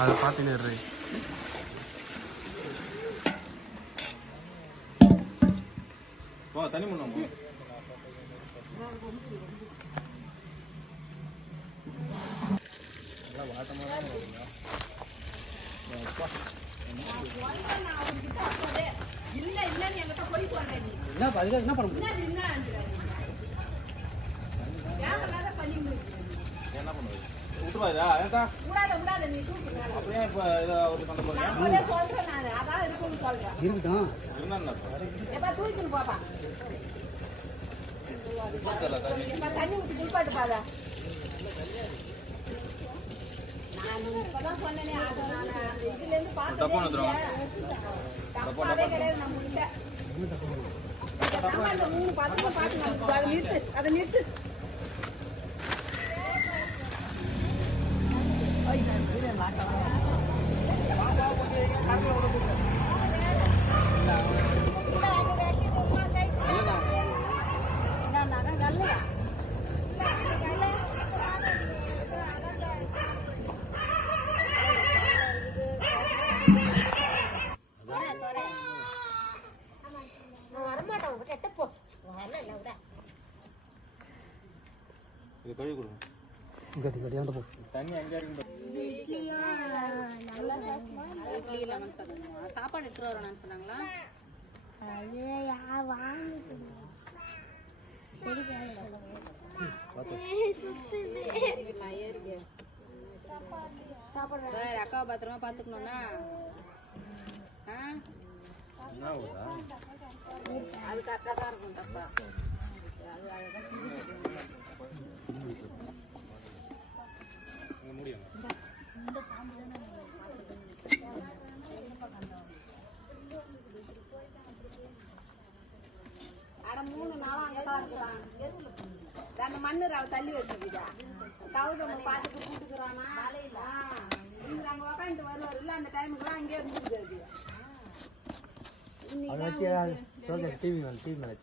அதை பார்த்துன்னு தனி முன்னாமா என்ன பண்ண முடியும் என்ன பண்ணுவது விட்டுருவாதா ஏன்டா விடாத நீ தூக்கு அப்படியே இப்ப இத ஒரு சண்டை போடுங்க நான் ஒரே சொல்றேன் நான் அதான் இருக்குன்னு சொல்றேன் இருக்கட்டும் என்னன்னா ஏப்பா தூக்கிட்டு போப்பா தண்ணி ஊத்தி குளிப்பாட்டு பாதா நான் இப்பதான் சொன்னேனே அது நான் இதுல இருந்து பார்த்தேன் தப்பாவே கிடையாது நம்ம கிட்ட அந்த 3 பசங்க பாத்து அதை நிறுத்து கழுவி கொடுங்க தண்ணி அங்கே சாப்பாடு எடுத்துட்டு வரணும்னு சொன்னாங்களா அக்காவை பத்திரமா பாத்துக்கணும்னா அது கரெக்டா தான் இருக்கும் தப்பா அந்த மண்ணு ரவ தள்ளி வச்சிருக்கா தவுத பாத்துட்டு கூட்டுக்குறானா அங்க உக்காந்துட்டு வருவாரு இல்ல அந்த டைமுக்குலாம் அங்கேயே இருந்துருக்கு டிவி மேல டிவி மேல